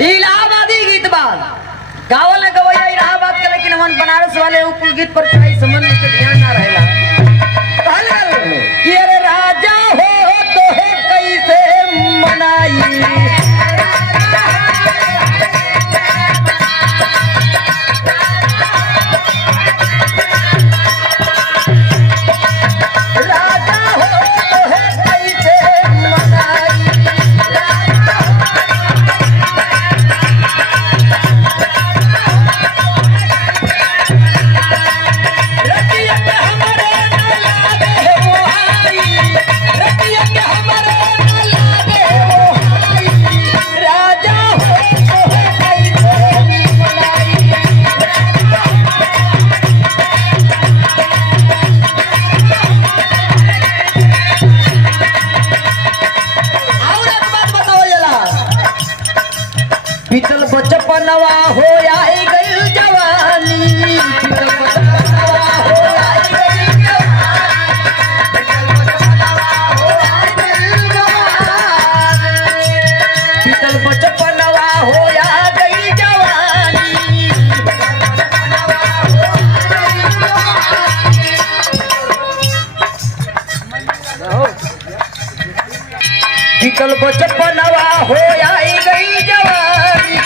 इलाहाबादी गीत बात गावल गवैया इलाहाबाद के, लेकिन हम बनारस वाले उपकुल गीत पर कई समझ के ध्यान ना रहेला। कि अरे राजा हो तो है कैसे मनाई, बीतल बचपनवा हो आई गई जवानी, बीतल बचपनवा हो आई गई जवानी, बीतल बचपनवा हो आ गई जवानी, बीतल बचपनवा हो आई गई जवानी।